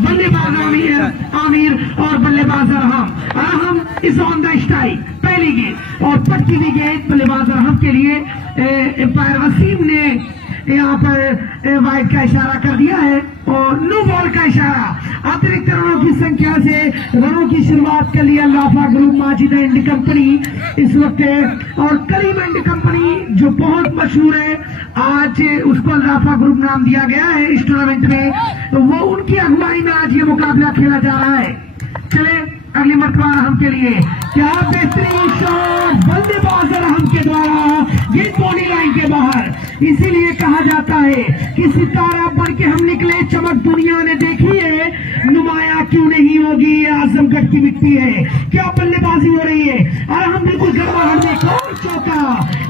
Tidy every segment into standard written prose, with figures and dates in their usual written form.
बल्लेबाज आमिर और बल्लेबाज Arham is on the strike. पहली गेंद और पट्टी हुई गेंद बल्लेबाज अरहम के लिए। एम्पायर वसीम ने यहाँ पर वाइड का इशारा कर दिया है और नो बॉल का इशारा। अतिरिक्त रनों की संख्या से रनों की शुरुआत कर लिया लाफा ग्रुप माजिद एंड कंपनी इस वक्त। और करीम एंड कंपनी जो बहुत मशहूर है, आज उसको लाफा ग्रुप नाम दिया गया है इस टूर्नामेंट में, तो वो उनकी अगुवाई में आज ये मुकाबला खेला जा रहा है। चले अगली मरतबा अरहम के लिए क्या बेहतरीन शॉट बल्लेबाज अरहम के द्वारा गेंद बॉडी लाइन के बाहर। इसीलिए कहा जाता है कि सितारा बन के हम निकले, चमक दुनिया ने देखी है, नुमाया क्यों नहीं होगी, ये आजमगढ़ की मिट्टी है। क्या बल्लेबाजी हो रही है, अरहम बिल्कुल गर्माहट में कौन चौका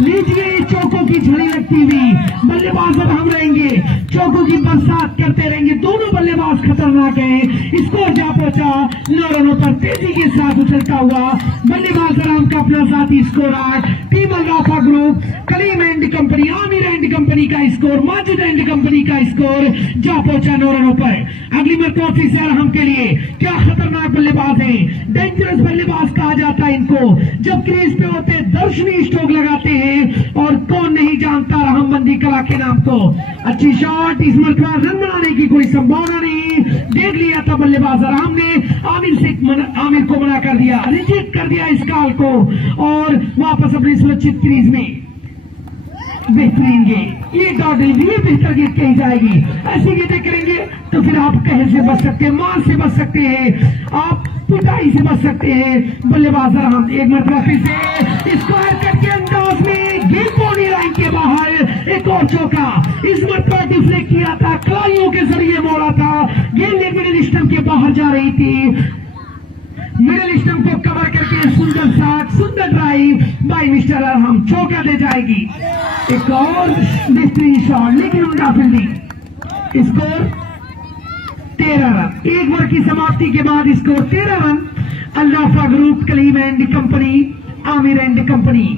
लीजिए, चौकों की झड़ी लगती हुई बल्लेबाज अरहम रहेंगे, चौकों की बरसात करते रहेंगे। दोनों बल्लेबाज खतरनाक है। स्कोर जा पहुंचा 9 रनों पर तेजी के साथ उछलता हुआ बल्लेबाज अरहम का अपना साथी score 8। Team Allafa group Kaleem and company Aamir and company का स्कोर माजिद एंड कंपनी का स्कोर जा पहुंचा 9 रनों पर। अगली मरतबा फिर से अरहम के लिए क्या खतरनाक बल्लेबाज है, डेंजरस बल्लेबाज कहा जाता है इनको। जब क्रीज पे होते दर्शनीय स्ट्रोक लगाते हैं और कौन नहीं जानता अरहम बंदी कला के नाम को। अच्छी शॉट, इस मरतबा रन बनाने की कोई संभावना नहीं, देख लिया था बल्लेबाज अरहम ने, आमिर को मना कर दिया, रिजेक्ट कर दिया इस कॉल को और वापस अपनी सुरक्षित क्रीज में। बेहतरीन गेंद, ये डॉट डिलीवरी बेहतर गेंद कही जाएगी। ऐसी गेंदें करेंगे तो फिर आप कहर से बच सकते हैं, मार से बच सकते हैं, आप पिटाई से बच सकते हैं। बल्लेबाज अरहम एक मरतबा फिर से स्क्वायर कट के अंदाज में गेंद बॉडी लाइन के बाहर एक और चौका। इस मरतबा डिफ्लेक्ट किया था, खिलाड़ियों के जरिए मोड़ा था, गेंद मिडिल स्टंप के बाहर जा रही थी। मिडिल स्टंप को कवर करके सुंदर शॉट, सुंदर ड्राइव बाय मिस्टर अरहम, चौका दे जाएगी। एक और बेहतरीन शॉट लेकिन उनका फील्डिंग। Score 13 run. एक ओवर की समाप्ति के बाद score 13 run. Allafa group Kaleem and company Aamir and company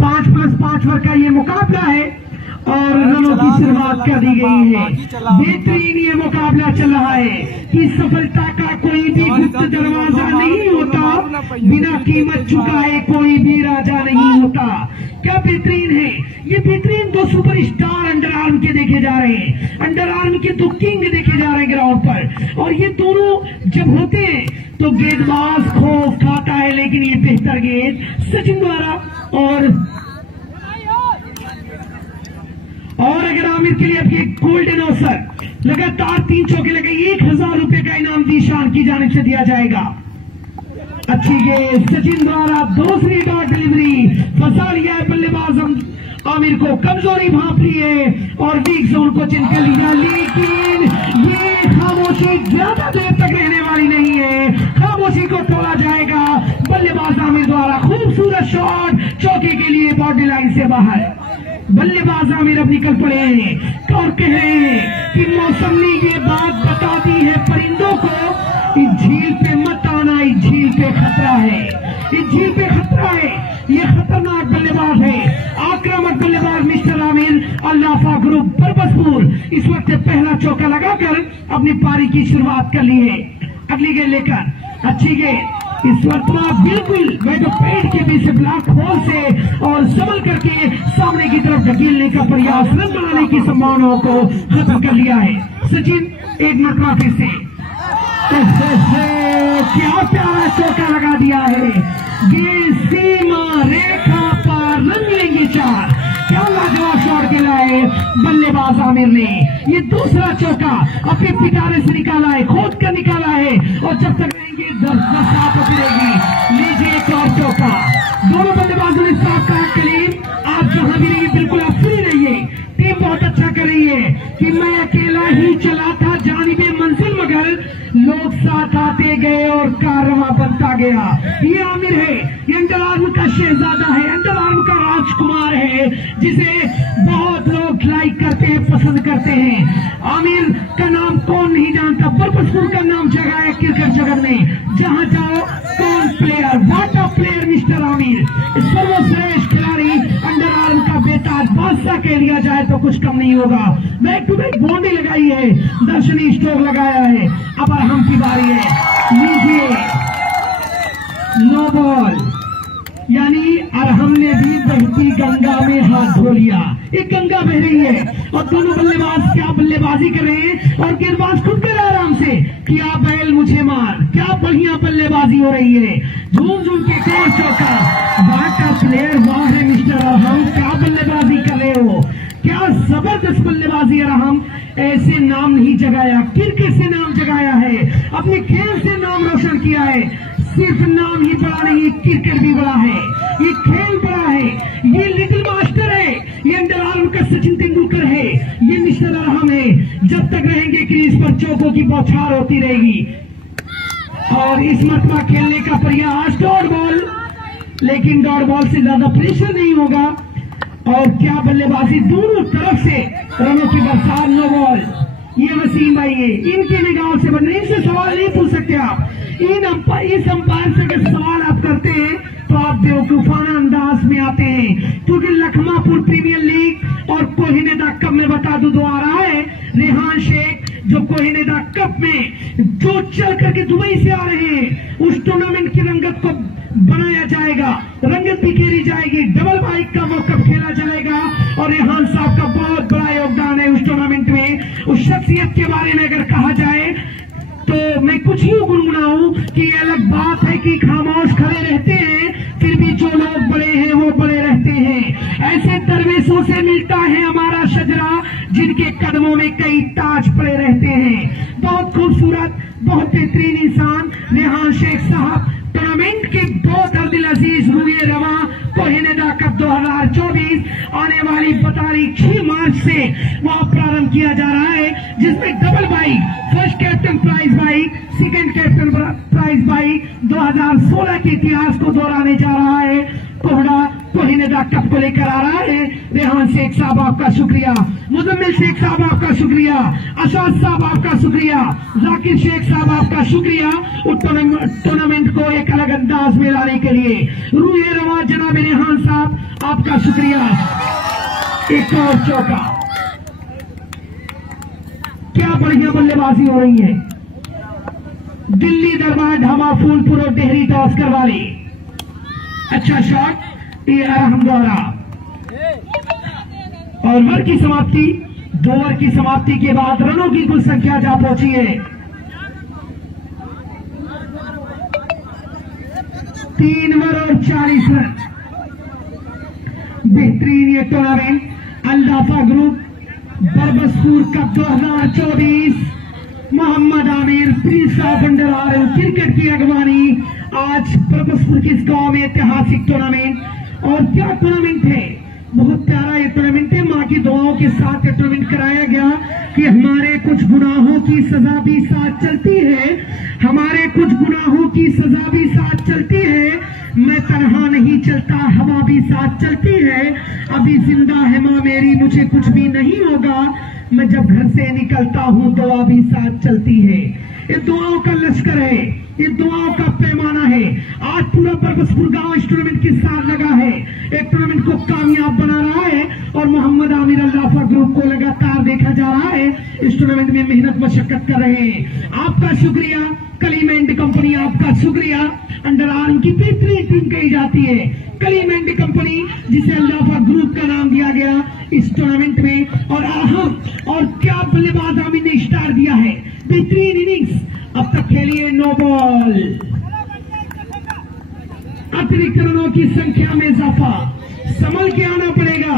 5+5 over का ये मुकाबला है और रनों की शुरुआत कर दी गई है। बेहतरीन ये मुकाबला चल रहा है कि सफलता का कोई भी गुप्त दरवाजा नहीं होता, बिना कीमत चुकाए कोई भी राजा नहीं होता। क्या बेहतरीन है, ये बेहतरीन 2 सुपरस्टार अंडर आर्म के देखे जा रहे हैं, अंडर आर्म के 2 किंग देखे जा रहे हैं ग्राउंड पर। और ये दोनों जब होते हैं तो गेंदबाज खौफ खाता है, लेकिन ये बेहतर गेंद सचिन द्वारा और अगर आमिर के लिए अब ये गोल्डन अवसर, लगातार 3 चौके लगे, 1000 रुपए का इनाम दीशान की जानिब से दिया जाएगा। अच्छी गेंद सचिन द्वारा, दूसरी डॉट डिलीवरी फंसा लिया है बल्लेबाज आमिर को, कमजोरी भांप ली है और वीक जोन को चिन्ह लिया, लेकिन ये खामोशी ज्यादा देर तक रहने वाली नहीं है, खामोशी को तोड़ा जाएगा बल्लेबाज आमिर द्वारा। खूबसूरत शॉट चौके के लिए बॉडी लाइन से बाहर। बल्लेबाज आमिर अब निकल पड़े हैं और कह रहे हैं कि मौसम ने ये बात बता दी है परिंदों को, इस झील पे मत आना, इस झील पे खतरा है, इस झील पे खतरा है। ये खतरनाक बल्लेबाज है, आक्रामक बल्लेबाज मिस्टर आमिर अल्लाफा ग्रुप परबसपुर इस वक्त पहला चौका लगाकर अपनी पारी की शुरुआत कर ली है। अगली गेंद लेकर अच्छी गेंद, इस वक्त बिल्कुल पेड़ के बीच ब्लॉक होल से और संभल करके सामने की तरफ धकेलने का प्रयास, रन बनाने की संभावनाओं को खत्म कर लिया है सचिन। एक मरतबा फिर से क्या प्यारा चौका लगा दिया है, ये सीमा रेखा पर रन लेंगे 4। क्या लाजवाब शॉट खेला है बल्लेबाज आमिर ने, ये दूसरा चौका अपने पिटारे से निकाला है, खोद कर निकाला है और जब तक रहेंगे 10 रहेगी। लीजिए एक और चौका, दोनों बल्लेबाजों ने साफ कहा कलीम आप जहां भी रहिए बिल्कुल आप फ्री रहिए, टीम बहुत अच्छा कर रही है कि मैं अकेला ही चला था जानिबे मंजिल, मगर लोग साथ आते गए और कारवां बनता गया। ये आमिर है, ये अंडर आर्म का शहजादा है, अंडर आर्म का राजकुमार है, जिसे बहुत लोग लाइक करते हैं, पसंद करते हैं। आमिर का नाम कौन नहीं जानता, परबसपुर का नाम जगह है क्रिकेट जगत में, जहां जाओ कौन player, what a player mister Aamir, सर्वश्रेष्ठ खिलाड़ी, अंडर आर्म का बेताज बादशाह कह दिया जाए तो कुछ कम नहीं होगा। बैक टू बैक बाउंड्री लगाई है, दर्शनीय स्ट्रोक लगाया है। अब है और दोनों बल्लेबाज क्या बल्लेबाजी कर रहे हैं और गेंदबाज खुद कर आराम से, क्या बैल मुझे मार, क्या बढ़िया बल्लेबाजी हो रही है, झूम झूम के क्रॉस चौका, वाह प्लेयर, वाह है मिस्टर अरहम, क्या बल्लेबाजी कर रहे हो, क्या जबरदस्त बल्लेबाजी। अरहम ऐसे नाम नहीं जगाया, क्रिकेट से नाम जगाया है, अपने खेल से नाम रोशन किया है। सिर्फ नाम ही बड़ा नहीं, क्रिकेट भी बड़ा है, ये खेल बड़ा है, ये लिटिल मास्टर है, ये अंडर आर्म का सचिन तेंदुलकर है, ये मिस्टर अरहम है। जब तक रहेंगे क्रीज पर चौकों की बौछार होती रहेगी। और इस मरतबा खेलने का प्रयास डॉट बॉल, लेकिन डॉट बॉल से ज्यादा प्रेशर नहीं होगा। और क्या बल्लेबाजी, दोनों तरफ से रनों की बरसात, नो बॉल। ये वसीम भाई है, इनके निगाहों से बनने, इनसे सवाल नहीं पूछ सकते आप। इस अंपायर से अगर सवाल आप करते हैं तो आप बेवकूफाना अंदाज में आते हैं, क्योंकि लखमापुर प्रीमियर लीग और कोहिनूर कप में बता दूं दो आ रहा है। रेहान शेख जो कोहिनूर कप में जो चल करके दुबई से आ रहे हैं, उस टूर्नामेंट की रंगत को बनाया जाएगा, रंगत बिखेरी जाएगी, डबल बाइक का वो कप खेला जाएगा। और रेहान साहब का बहुत बड़ा योगदान है उस टूर्नामेंट में। उस शख्सियत के बारे में अगर कहा जाए तो मैं कुछ ही गुनगुनाऊं कि ये अलग बात है कि खामोश खड़े रहते हैं, फिर भी जो लोग बड़े हैं वो बड़े रहते हैं। ऐसे दरवेशों से मिलता है हमारा शजरा, जिनके कदमों में कई ताज पड़े रहते हैं। बहुत खूबसूरत, बहुत बेहतरीन इंसान रेहान शेख साहब टूर्नामेंट के बहुत दिल अजीज रुए रवा कोहिनूर कप 2024 आने वाली तारीख 6 मार्च से वहां प्रारंभ किया जा रहा है, जिसमें double bike, first captain prize bike, second captain prize bike 2016 के इतिहास को दोहराने जा रहा है। कोहड़ा कोहिनूर कप को लेकर आ रहा है। रेहान शेख साहब आपका शुक्रिया, मुजम्मिल शेख साहब आपका शुक्रिया, असाद साहब आपका शुक्रिया, जाकिर शेख साहब आपका शुक्रिया उस टूर्नामेंट को एक अलग अंदाज में लाने के लिए। रूए रवा जनाब रेहान साहब आपका शुक्रिया। एक और चौका, क्या बढ़िया बल्लेबाजी हो रही है। दिल्ली दरबार ढाबा फूलपुर और डेहरी टॉस करवा ली, अच्छा शॉट, ये अरहम द्वारा। और ओवर की समाप्ति, 2 ओवर की समाप्ति के बाद रनों की कुल संख्या जा पहुंची है 3 ओवर और 40 रन। बेहतरीन ये tournament Aldafa group Barbaspur cup 2024 Mohammad Aamir prince of under arm cricket की अगवानी आज बरबसपुर के इस गांव में ऐतिहासिक टूर्नामेंट। और क्या टूर्नामेंट है, बहुत प्यारा ये टूर्नामेंट है। मां की दुआओं के साथ ये टूर्नामेंट कराया गया कि हमारे कुछ गुनाहों की सजा भी साथ चलती है, हमारे कुछ गुनाहों की सजा भी साथ चलती है। मैं तन्हा नहीं चलता, हवा भी साथ चलती है। अभी जिंदा है मां मेरी, मुझे कुछ भी नहीं होगा। मैं जब घर से निकलता हूं दुआ भी साथ चलती है। ये दुआओं का लश्कर है, ये दुआओं का पैमाना है। आज पूरा बरबसपुर गांव इस टूर्नामेंट के साथ लगा है, एक टूर्नामेंट को कामयाब बना रहा है। और मोहम्मद आमिर अल्दाफा ग्रुप को लगातार देखा जा रहा है, इस टूर्नामेंट में मेहनत मशक्कत कर रहे हैं। आपका शुक्रिया, कलीमेंट कंपनी आपका शुक्रिया। अंडर आर्म की बेहतरीन टीम कही जाती है कलीमेंट कंपनी, जिसे अल्दाफा ग्रुप का नाम दिया गया इस टूर्नामेंट में। और अहम और क्या बल्लेबाज आमिर ने स्टार दिया है, बेहतरीन इनिंग्स अब तक खेलिए, नो बॉल। अतिरिक्त रनों की संख्या में इजाफा, संभल के आना पड़ेगा,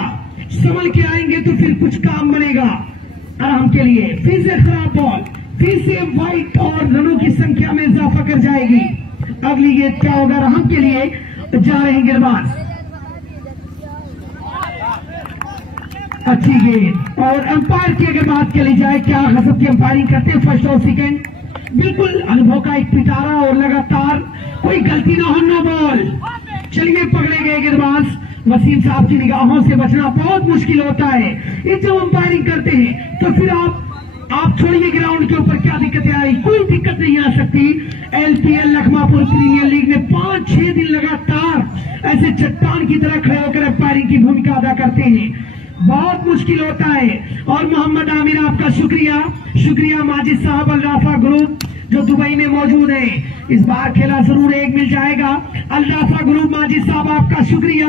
संभल के आएंगे तो फिर कुछ काम बनेगा आराम के लिए। फिर से खराब बॉल, फिर से वाइट और रनों की संख्या में इजाफा कर जाएगी। अगली गेंद क्या होगा रहम के लिए, जा रहे हैं गेंदबाज, अच्छी गेंद। और अंपायर की अगर बात करी जाए, क्या गजब की अंपायरिंग करते हैं फर्स्ट और सेकंड, बिल्कुल अनुभव का एक पिटारा और लगातार कोई गलती ना हो, नो बॉल। चलिए पकड़े गए गेंदबाज। वसीम साहब की निगाहों से बचना बहुत मुश्किल होता है, ये जब अंपायरिंग करते हैं तो फिर आप छोड़िए ग्राउंड के ऊपर क्या दिक्कतें आई, कोई दिक्कत नहीं आ सकती। एलपीएल लखमापुर प्रीमियर लीग में 5-6 दिन लगातार ऐसे चट्टान की तरह खड़े होकर अंपायरिंग की भूमिका अदा करते हैं, बहुत मुश्किल होता है। और मोहम्मद आमिर आपका शुक्रिया, शुक्रिया माजिद साहब अल्दाफा ग्रुप जो दुबई में मौजूद है। इस बार खेला जरूर एक मिल जाएगा। अल्दाफा ग्रुप माजिद साहब आपका शुक्रिया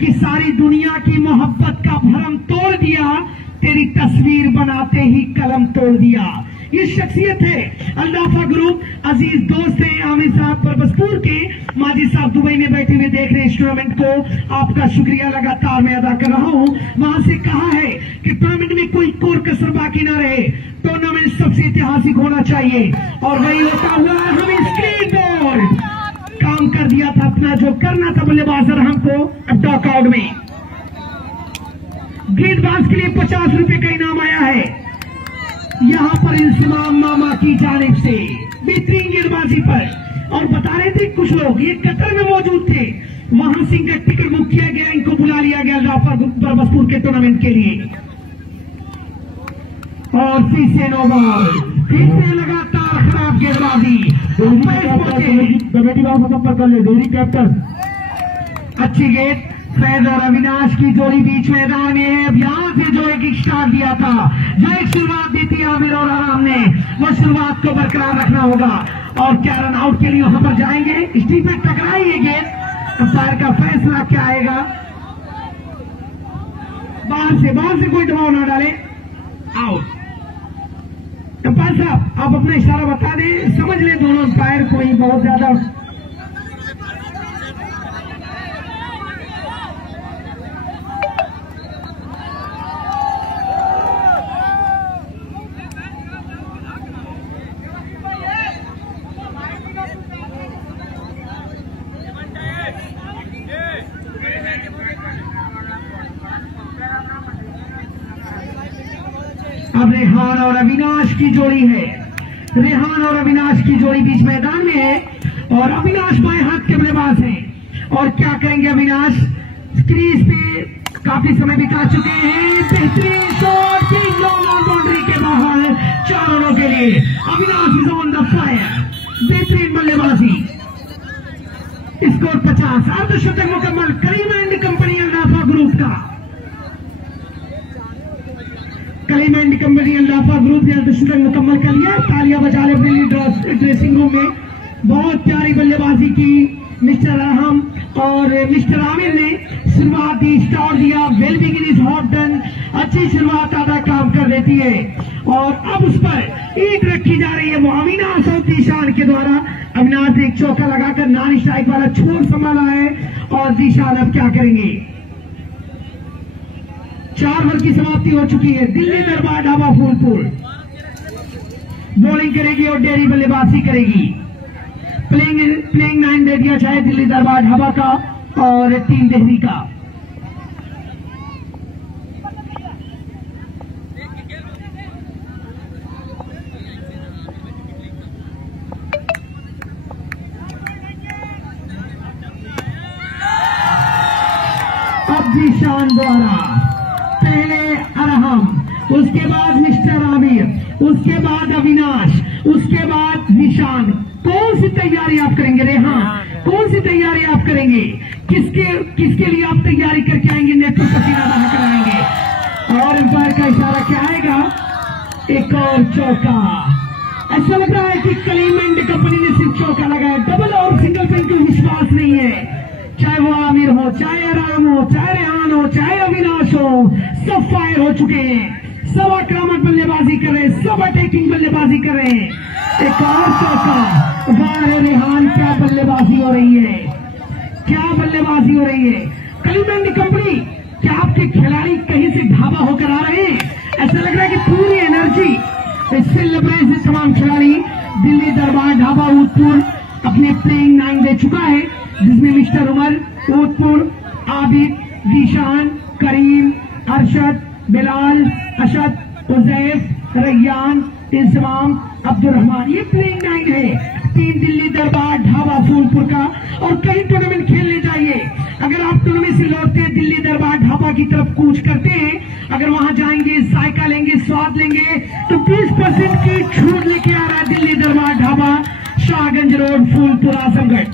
कि सारी दुनिया की मोहब्बत का भरम तोड़ दिया, तेरी तस्वीर बनाते ही कलम तोड़ दिया। ये शख्सियत है अल्लाफा ग्रुप। अजीज दोस्त हैं आमिर साहब परबसपुर के, माजिद साहब दुबई में बैठे हुए देख रहे हैं इस टूर्नामेंट को। आपका शुक्रिया लगातार मैं अदा कर रहा हूं। वहां से कहा है कि टूर्नामेंट में कोई कोर कसर बाकी ना रहे, टूर्नामेंट सबसे ऐतिहासिक होना चाहिए और वही होता हुआ हमें स्क्रीन बोर्ड काम कर दिया था अपना जो करना था बल्लेबाज हमको। अब डॉकआउट में गेंदबाज के लिए 50 रुपए का इनाम आया है यहां पर इंतजाम मामा की जानिब से बेहतरीन गेंदबाजी पर। और बता रहे थे कुछ लोग ये कतर में मौजूद थे, वहां से इनका टिकट बुक किया गया, इनको बुला लिया गया अल्लाफा परबसपुर के टूर्नामेंट के लिए। और फिर से नो बॉल, फिर से लगातार खराब गेंदबाजी। कमेटी बात खत्म कर ले डेरी कैप्टन। अच्छी गेंद फैज और अविनाश की जोड़ी बीच मैदान में है। अब यहां से जो एक स्टार्ट दिया था, जो एक शुरुआत दी थी आमिर और आराम ने, वो शुरुआत को बरकरार रखना होगा। और क्या रन आउट के लिए वहां पर जाएंगे, स्टिक में टकराई ये गेंद। अंपायर का फैसला क्या आएगा, बाहर से कोई दबाव ना डाले, आउट। अंपायर साहब आप अपना इशारा बता दें, समझ लें दोनों अंपायर कोई बहुत ज्यादा। अब रेहान और अविनाश की जोड़ी है, रेहान और अविनाश की जोड़ी बीच मैदान में है और अविनाश बाएं हाथ के बल्लेबाज हैं। और क्या करेंगे अविनाश, क्रीज पे काफी समय बिता चुके हैं। बेहतरीन शॉट, बाउंड्री के बाहर 4 रनों के लिए Avinash is on the fire. बेहतरीन बल्लेबाजी, स्कोर 50। अर्धशतक मुकम्मल करीम एंड कंपनी अल्लाफा ग्रुप का। Kaleem and company Allafa group ने अर्धशतक मुकम्मल कर लिया। तालियां बजा ले अपने ड्रेसिंग रूम में। बहुत प्यारी बल्लेबाजी की मिस्टर अरहम और मिस्टर आमिर ने शुरुआत दी, स्टार्ट दिया। Well begin is hot done, अच्छी शुरुआत आधा काम कर देती है। और अब उस पर ईट रखी जा रही है अविनाश और जीशान के द्वारा। अविनाश ने एक चौका लगाकर नॉन स्ट्राइक वाला छोर संभाला है और जीशान अब क्या करेंगे। 4 ओवर की समाप्ति हो चुकी है। दिल्ली दरबार ढाबा फूलपुर बॉलिंग करेगी और डेरी बल्लेबाजी करेगी। प्लेइंग 9 दे दिया जाए दिल्ली दरबार ढाबा का और टीम देहरी का। अब जीशान द्वारा पहले अरहम, उसके बाद मिस्टर आमिर, उसके बाद अविनाश, उसके बाद निशान। कौन सी तैयारी आप करेंगे रेहान, कौन सी तैयारी आप करेंगे, किसके लिए आप तैयारी करके आएंगे, नेट पर पसीना बहा कर आएंगे। और अंपायर का इशारा क्या आएगा, एक और चौका। ऐसा लग रहा है कि कलीम एंड कंपनी ने सिर्फ चौका लगाया, डबल और सिंगल पे इनको विश्वास नहीं है। चाहे वो आमिर हो, चाहे आराम हो, चाहे रेहान हो, चाहे अविनाश हो, सब फायर हो चुके हैं, सब आक्रामक बल्लेबाजी कर रहे हैं, सब अटैकिंग बल्लेबाजी कर रहे हैं। एक और चौका। वाह रेहान, क्या बल्लेबाजी हो रही है, क्या बल्लेबाजी हो रही है। कलीम एंड कंपनी, क्या आपके खिलाड़ी कहीं से ढाबा होकर आ रहे हैं। ऐसा लग रहा है कि पूरी एनर्जी इससे लग रहे हैं तमाम खिलाड़ी। दिल्ली दरबार ढाबा उदपुर अपने प्लेइंग 9 दे चुका है, जिसमें मिस्टर उमर, उदपुर, आबिद, जीशान, करीम, अरशद, बिलाल, अशद, उजैफ, रैयान, इंतजाम, अब्दुल रहमान। ये प्लेइंग 9 है टीम दिल्ली दरबार ढाबा फूलपुर का। और कहीं टूर्नामेंट खेलने जाइए, अगर आप टूर्नामेंट से लौटते हैं दिल्ली दरबार ढाबा की तरफ कूच करते हैं, अगर वहां जाएंगे, जायका लेंगे, स्वाद लेंगे, तो 20% की छूट लेके आ रहा है Delhi Darbar Dhaba, Shahganj road, Phulpur, Azamgarh.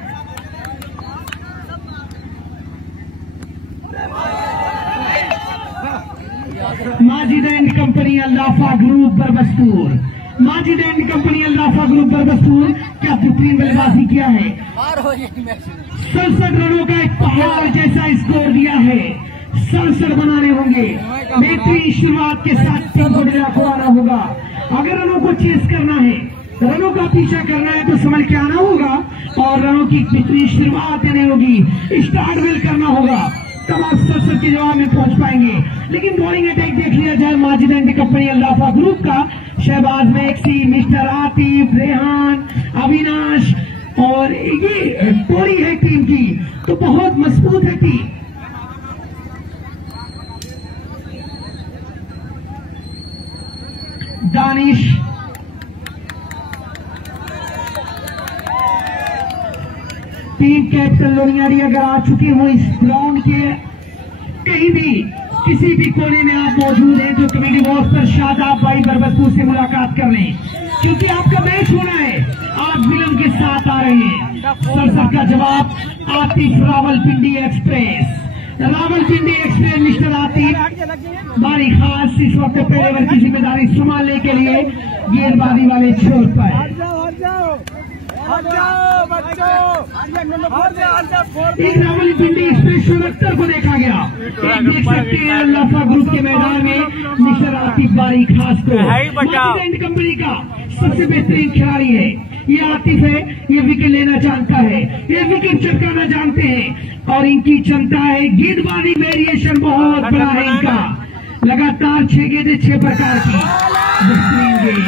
Majid and company Allafa group Barbaspur, Majid and company Allafa group Barbaspur क्या बेहतरीन बल्लेबाजी किया है। 67 रनों का एक पहाड़ जैसा स्कोर दिया है, सड़सड़ बनाने होंगे। बेहतरीन शुरुआत के साथ टीम गुडिला को आना होगा। अगर रनों को चेस करना है, रनों का पीछा करना है तो संभल के आना होगा और रनों की बेहतरीन शुरुआत देनी होगी। स्टार्ट वेल करना होगा, तब आप सड़सड़ के जवाब में पहुंच पाएंगे। लेकिन बॉलिंग अटैक देख लिया जाए Majid and company Allafa group का। शहबाज मैक्सी, मिस्टर आतिफ, रेहान, अविनाश और ये टोरी है टीम की, तो बहुत मजबूत है टीम। दानिश, टीम कैप्टन लोनियारी अगर आ चुके हो इस ग्राउंड के कहीं भी किसी भी कोने में आप मौजूद हैं तो कमेटी बॉक्स पर शादाब भाई बरबतपुर से मुलाकात कर लें, क्योंकि आपका मैच होना है। आप विलन के साथ आ रहे हैं। सड़सड़ का जवाब Atif Rawalpindi express. Rawalpindi express mister Atif बारी खास इस वक्त पहले ओवर की जिम्मेदारी संभालने के लिए गेंदबाजी वाले छोर पर। एक रावलपिंडी एक्सप्रेस अख्तर को देखा गया। एक देख सकते हैं अल्लाफा ग्रुप के मैदान में मिस्टर आतिफ बारी खास को माजिद कंपनी का सबसे बेहतरीन खिलाड़ी है। ये आतिफ है, ये विकेट लेना जानता है, ये विकेट चटकाना जानते हैं और इनकी क्षमता है गेंदबाजी वेरिएशन बहुत बड़ा है इनका। लगातार 6 गेंदें 6 प्रकार की बेहतरीन गेंद।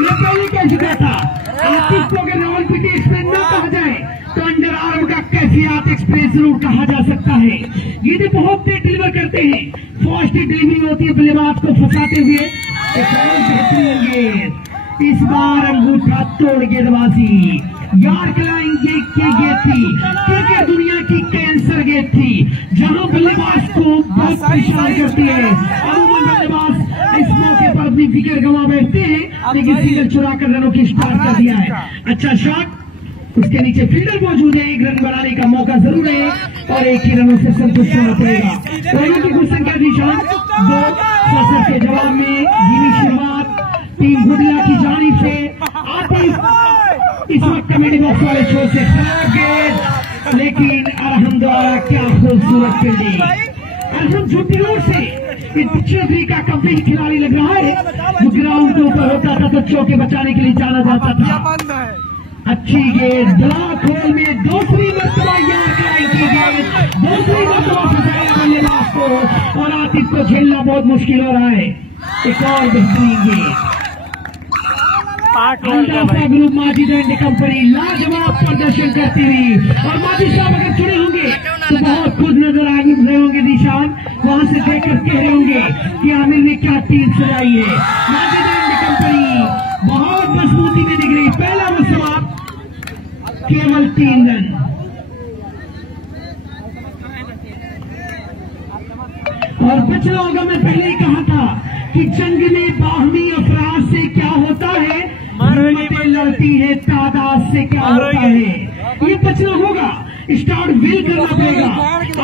ये पहले कह चुका था आतिफ को अगर रावलपिंडी एक्सप्रेस न कहा जाए तो अंडर आर्म का कैफियत एक्सप्रेस जरूर कहा जा सकता है। गेंदें बहुत तेज डिलीवर करते हैं, फास्ट डिलीवरी होती है बल्लेबाज को फंसाते हुए। एक और बेहतरीन गेंद, इस बार अंगूठा तोड़ गेंदबाजी। यार्क लाइन की गेंद थी, क्रिकेट दुनिया की कैंसर गेंद थी, जहां बल्लेबाज को बहुत परेशान करती है। अमूमन बल्लेबाज इस मौके पर अपनी विकेट गंवा बैठते हैं, लेकिन सिंगल चुरा कर रनों की स्टार्ट कर दिया है। अच्छा शॉट, उसके नीचे फील्डर मौजूद है। एक रन बनाने का मौका जरूर है और एक ही रनों से संतुष्ट होना पड़ेगा। रनों की कुल संख्या निशान 2। सड़सड़ के जवाब में धीमी शुरुआत टीम गुडिला की जानिब से। आतिफ इस वक्त कमेटी बॉक्स वाले छोर से खराब गेंद, लेकिन अरहम द्वारा क्या खूबसूरत फील्डिंग। अरहम झुट्टीरोड से दक्षिण अफ्रीका का वही खिलाड़ी लग रहा है जो ग्राउंड के ऊपर होता था तो चौके बचाने के लिए जाना जाता था। अच्छी गेंद ब्लॉक होल में दूसरी मरतबा यार्क लाइन की गेंद, दूसरी मरतबा फंसाया बल्लेबाज को और आतिफ को झेलना बहुत मुश्किल हो रहा है। एक और बेहतरीन गेंद। अल्लाफा ग्रुप माजिद एंड कंपनी लाजवाब प्रदर्शन करती हुई और माजिद साहब अगर चुने होंगे तो बहुत खुश नजर आ रहे होंगे। निशान वहां से देखकर कह रहे होंगे कि आमिर ने क्या टीम सजाई है। माजिद एंड कंपनी बहुत मजबूती में दिख रही। पहला ओवर समाप्त, केवल 3 रन। और बचना होगा, मैं पहले ही कहा था कि जंग में बाहमी अफराज से क्या होता है, हिम्मतें लड़ती है तादाद से क्या होता है। ये बचना होगा, स्टार्ट वेल करना पड़ेगा,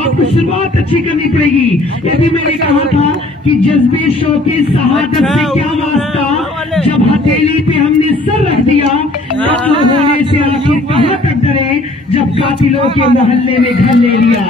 आपको शुरुआत अच्छी करनी पड़ेगी। ये भी मैंने कहा था कि जज्बे शौके शहादत से क्या वास्ता, जब हथेली पे हमने सर रख दिया कत्ल होने से आखिर कहां तक डरे, जब कातिलों के मोहल्ले में घर ले लिया।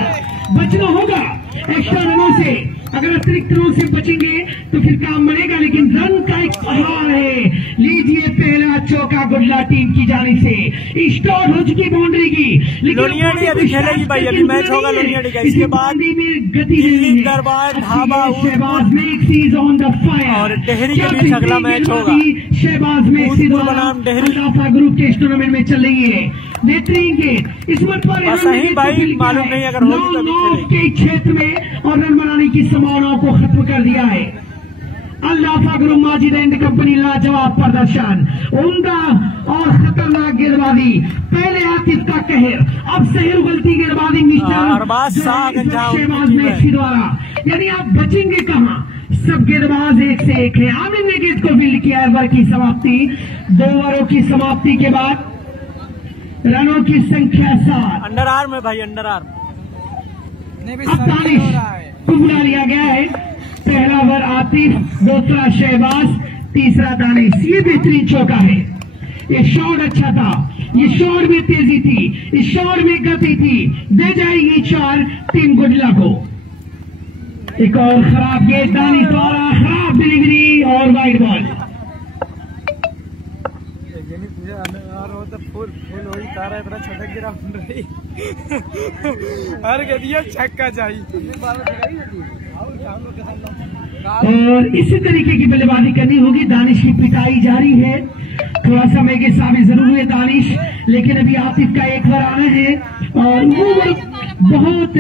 बचना होगा एक्स्ट्रा रनों से, अगर अतिरिक्त रनों से बचेंगे तो फिर काम बनेगा, लेकिन रन का एक पहाड़ है। लीजिए पहला चौका गुडिला टीम की जानिब से। स्टार्ट हो चुकी बाउंड्री की, लेकिन अभी खेलेगी भाई, अभी मैच होगा लोनियाडी का। इसके बाद में गति नहीं Darbar dhaba Shahbaz maxi on the fire और डेहरी के बीच अगला मैच होगा। शहबाज मैक्सी अल्लाफा ग्रुप के इस टूर्नामेंट में चल रही है। बेहतरीन गेंद इस वक्त सही भाई, मालूम नहीं अगर होगी के क्षेत्र में और रन बनाने की संभावनाओं को खत्म कर दिया है। अल्लाफा ग्रुप माजिद एंड कंपनी लाजवाब प्रदर्शन, उम्दा और खतरनाक गेंदबाजी। पहले आतिफ का कहर, अब शहर उगलती गेंदबाजी मिस्टर शहबाज मैक्सी द्वारा। यानी आप बचेंगे कहां, सब गेंदबाज एक से एक है। आमिर ने गेंद को फील्ड किया। ओवर की समाप्ति, 2 ओवरों की समाप्ति के बाद रनों की संख्या 7। अंडर आर्म है भाई, अंडर आर्म। अब दानिश को बुला लिया गया है। पहला ओवर आतिफ, दूसरा शहबाज, तीसरा दानिश। ये बेहतरीन चौका है। ये शॉट अच्छा था, ये शॉट में तेजी थी, इस शॉट में गति थी। दे जाएगी 4 टीम गुडिला को। एक और खराब गेंद दानिश द्वारा, खराब डिलीवरी और वाइड बॉल। हर गदिया छक्का चाहिए और इसी तरीके की बल्लेबाजी करनी होगी। दानिश की पिटाई जारी है, थोड़ा समय के साथ जरूर है दानिश, लेकिन अभी आतिफ का एक बार आना है और वो बहुत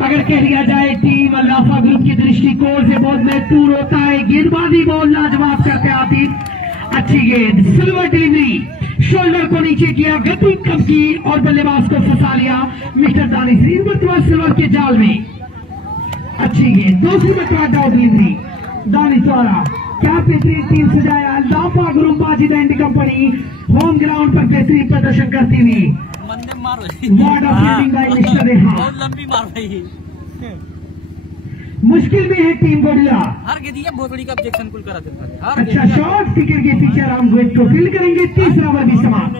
अगर कह लिया जाए टीम अल्लाफा ग्रुप की दृष्टिकोण से बहुत महत्वपूर्ण होता है। गेंदबाजी बहुत लाजवाब करते आतिफ, अच्छी गेंद, सिल्वर डिलीवरी, शोल्डर को नीचे किया, गति कम की और बल्लेबाज को फंसा लिया मिस्टर दानिश। इस मरतबा सिल्वर के जाल में अच्छी गेंद, दूसरी मरतबा डाउन डिलीवरी दानिश द्वारा। क्या बेहतरीन टीम सजाया Allafa group Majid and company home ground पर बेहतरीन प्रदर्शन करती हुई। Ward off fielding by mister Rehan, लंबी मार रही मुश्किल में है टीम गोडिया। हर गदिया बहुत बड़ी का ऑब्जेक्शन कुल करा देता। अच्छा शॉट, विकेट के पीछे राम गोविंद को फील्ड करेंगे। तीसरा ओवर भी समाप्त,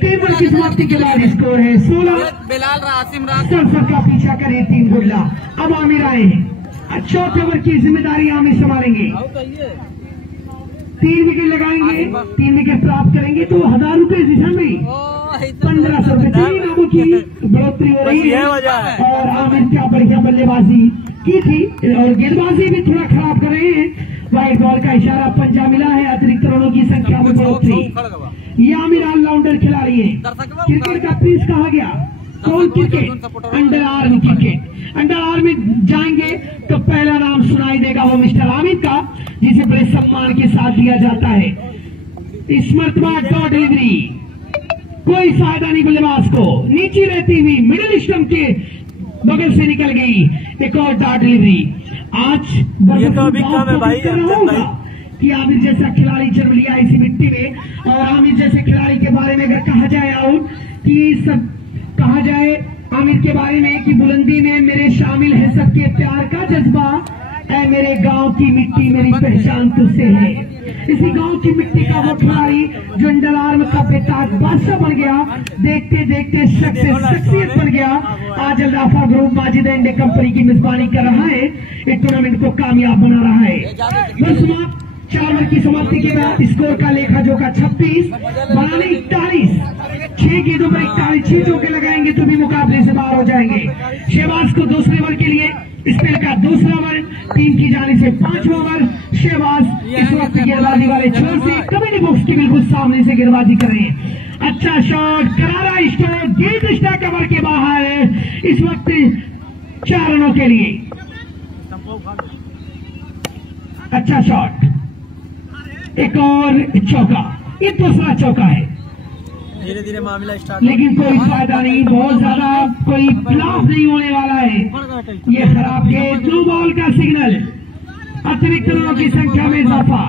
टीम ओवर की समाप्ति के बाद स्कोर है 16। बिलाल रासिम राज सड़सठ का पीछा करे टीम गोडिया। अब आमिर आए हैं, चौथे ओवर की जिम्मेदारी आमिर संभालेंगे। 3 विकेट लगाएंगे, 3 विकेट प्राप्त करेंगे तो 1000 रुपए जिसम में 1500 रुपए। 3 नामों की बढ़ोतरी हो रही है और आमिर क्या बढ़िया बल्लेबाजी की थी और गेंदबाजी भी थोड़ा खराब कर रहे हैं। वाइड बॉल का इशारा, पंजा मिला है, अतिरिक्त रनों की संख्या में बढ़ोतरी। ये आमिर ऑलराउंडर खिलाड़ी है, क्रिकेट का प्रिंस कहा गया। कौन cricket? Under arm cricket. Under arm में जाएंगे तो पहला नाम सुनाई देगा वो मिस्टर आमिर का, जिसे बड़े सम्मान के साथ दिया जाता है। इस मरतबा डॉट डिलीवरी, कोई फायदा नहीं बल्लेबाज को, नीचे रहती हुई मिडिल स्टंप के बगल से निकल गई। एक और डॉट डिलीवरी। आज ये तो अभी कम है भाई, कि आमिर जैसा खिलाड़ी जन्म लिया इसी मिट्टी में और आमिर जैसे खिलाड़ी के बारे में अगर कहा जाए आउट कि सब कहा जाए आमिर के बारे में कि बुलंदी में मेरे शामिल है सबके प्यार का जज्बा, ऐ मेरे गांव की मिट्टी मेरी पहचान तुझसे है। इसी गांव की मिट्टी का वो खिलाड़ी जो अंडर आर्म का बेताज बादशाह बन गया, देखते देखते शख्सियत बन गया। आज अल्लाफा ग्रुप माजिद एंड कंपनी की मेजबानी कर रहा है, एक टूर्नामेंट को कामयाब बना रहा है। बस 4 ओवर की समाप्ति के बाद स्कोर का लेखा जोखा 26 बनाने 41, 6 गेंदों पर 41, 6 चौके लगाएंगे तो भी मुकाबले से बाहर हो जाएंगे। शहबाज को दूसरे ओवर के लिए स्पेल का दूसरा ओवर, टीम की जाने से 5वां ओवर। शहबाज इस वक्त गेंदबाजी वाले छोर से कमेटी बॉक्स के बिल्कुल सामने से गेंदबाजी कर रहे हैं। अच्छा शॉट, करारा स्ट्रोक, गेंद स्टैक कवर के बाहर। इस वक्त 4 रनों के लिए अच्छा शॉट, एक और चौका, ये दूसरा चौका है। धीरे धीरे मामला स्टार्ट, लेकिन कोई फायदा नहीं, बहुत ज्यादा कोई ब्लास्ट नहीं होने वाला है। ये खराब गेंद, ब्लू बॉल का सिग्नल, अतिरिक्त रनों की संख्या में इजाफा।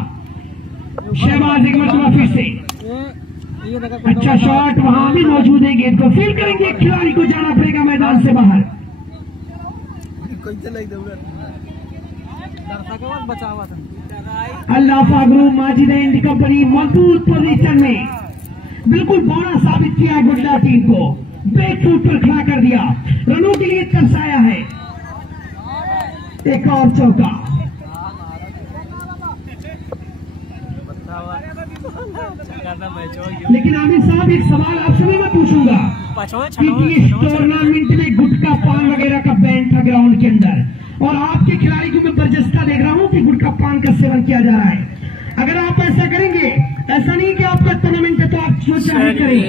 शहबाज एक मरतबा फिर से अच्छा शॉट, वहां भी मौजूद है, गेंद को फील्ड करेंगे, खिलाड़ी को जाना पड़ेगा मैदान से बाहर। अल्लाफा ग्रुप माजिद एंड कंपनी मजबूत पोजीशन में बिल्कुल बौना साबित किया है गुजरात टीम को, ब्रेक फुट पर खड़ा कर दिया, रनों के लिए तरसाया है। एक और चौका, लेकिन आमिर साहब एक सवाल आपसे नहीं मैं पूछूंगा, क्योंकि इस टूर्नामेंट में गुटखा पान वगैरह का बैन था ग्राउंड के अंदर और आपके खिलाड़ी को मैं बर्जस्ता देख रहा हूं कि गुटखा पान का सेवन किया जा रहा है। अगर आप ऐसा करेंगे, ऐसा नहीं कि आपका टूर्नामेंट है तो आप जो चाहे करें।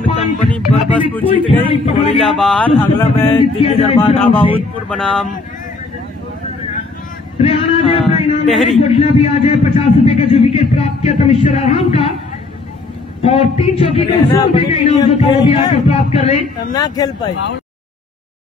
कंपनी बरबसपुर जीत गई, गोरिल्ला बाहर। अगला मैच दिल्ली दरबार ढाबा उदयपुर बनाम टेहरी। गोडला भी आ जाए, 50 रुपए का जो विकेट प्राप्त किया था मिस्टर अरहम का, और 3 चौकी का 100 रुपए का इनाम जो था वो भी आकर प्राप्त कर रहे। हम ना खेल पाए।